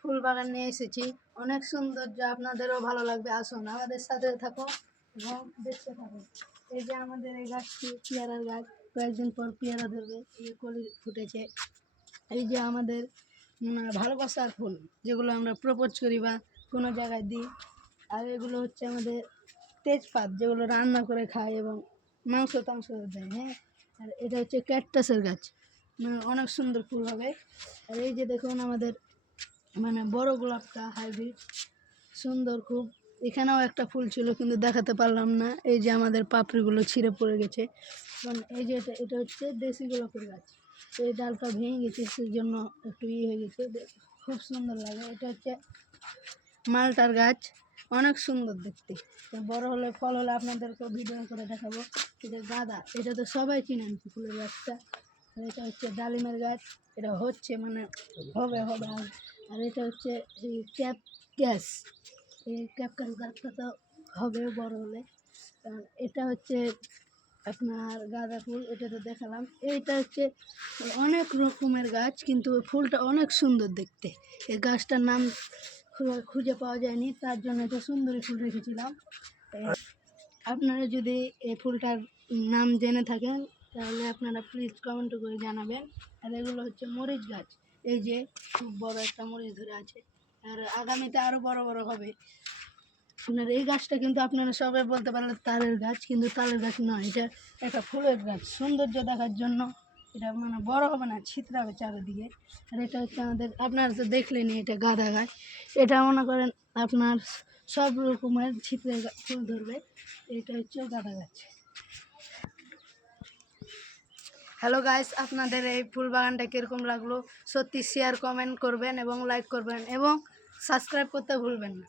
ফুল বাগান নিয়ে এসেছি, অনেক সুন্দর, যা আপনাদেরও ভালো লাগবে। আসুন আমাদের সাথে থাকো এবং দেখতে থাকো। এই যে আমাদের এই গাছটি পেয়ারার গাছ, কয়েকদিন পর পেয়ারা ধরবে, এই কলি ফুটেছে। এই যে আমাদের ভালোবাসার ফুল, যেগুলো আমরা প্রপোজ করি বা কোনো জায়গায় দিই। আর এগুলো হচ্ছে আমাদের তেজপাত, যেগুলো রান্না করে খায় এবং মাংস টাংস দেয়। হ্যাঁ, আর এটা হচ্ছে ক্যাকটাসের গাছ, অনেক সুন্দর ফুল হবে। আর এই যে দেখুন আমাদের বড় গোলাপটা হাইব্রিড, সুন্দর খুব। এখানেও একটা ফুল ছিল কিন্তু দেখাতে পারলাম না, এই যে আমাদের পাপড়িগুলো ছিঁড়ে পড়ে গেছে। কারণ এই যে এটা হচ্ছে দেশি গোলাপের গাছ, তো এই ডালটা ভেঙে গেছে, সেই জন্য একটু হয়ে গেছে। খুব সুন্দর লাগে। এটা হচ্ছে মালটার গাছ, অনেক সুন্দর দেখতে। বড় হলে ফল হলে আপনাদেরকে ভিডিও করে দেখাবো। এটা গাঁদা, এটা তো সবাই চিনেন ফুলের গাছটা। এটা হচ্ছে ডালিমের গাছ, এটা হচ্ছে হবে হবে। আর এটা হচ্ছে এই ক্যাপকাস, এই ক্যাপকাস গাছটা তো হবে বড় হলে। আর এটা হচ্ছে আপনার গাঁদা ফুল, এটা তো দেখালাম। এইটা হচ্ছে অনেক রকমের গাছ, কিন্তু ফুলটা অনেক সুন্দর দেখতে। এই গাছটার নাম খুঁজে পাওয়া যায়নি, তার জন্য একটা সুন্দরী ফুল রেখেছিলাম। আপনারা যদি এই ফুলটার নাম জেনে থাকেন তাহলে আপনারা প্লিজ কমেন্ট করে জানাবেন। আর এগুলো হচ্ছে মরিচ গাছ, এই যে খুব বড় একটা মরিচ ধরে আছে, আর আগামীতে আরও বড় বড় হবে। আপনার এই গাছটা কিন্তু আপনারা সবাই বলতে পারলে তালের গাছ, কিন্তু তালের গাছ নয়, এটা একটা ফুলের গাছ, সৌন্দর্য দেখার জন্য। এটা বড় হবে না, ছিতরাবে চারিদিকে। আর এটা হচ্ছে আমাদের, আপনারা তো দেখলেনি, এটা গাঁদা গাছ। এটা মনে করেন আপনার সব রকমের ছিতরে ফুল ধরবে। এটা হচ্ছে গাঁদা গাছ। হ্যালো গাইস, আপনাদের এই ফুল বাগানটা কীরকম লাগলো সত্যি শেয়ার কমেন্ট করবেন এবং লাইক করবেন এবং সাবস্ক্রাইব করতে ভুলবেন না।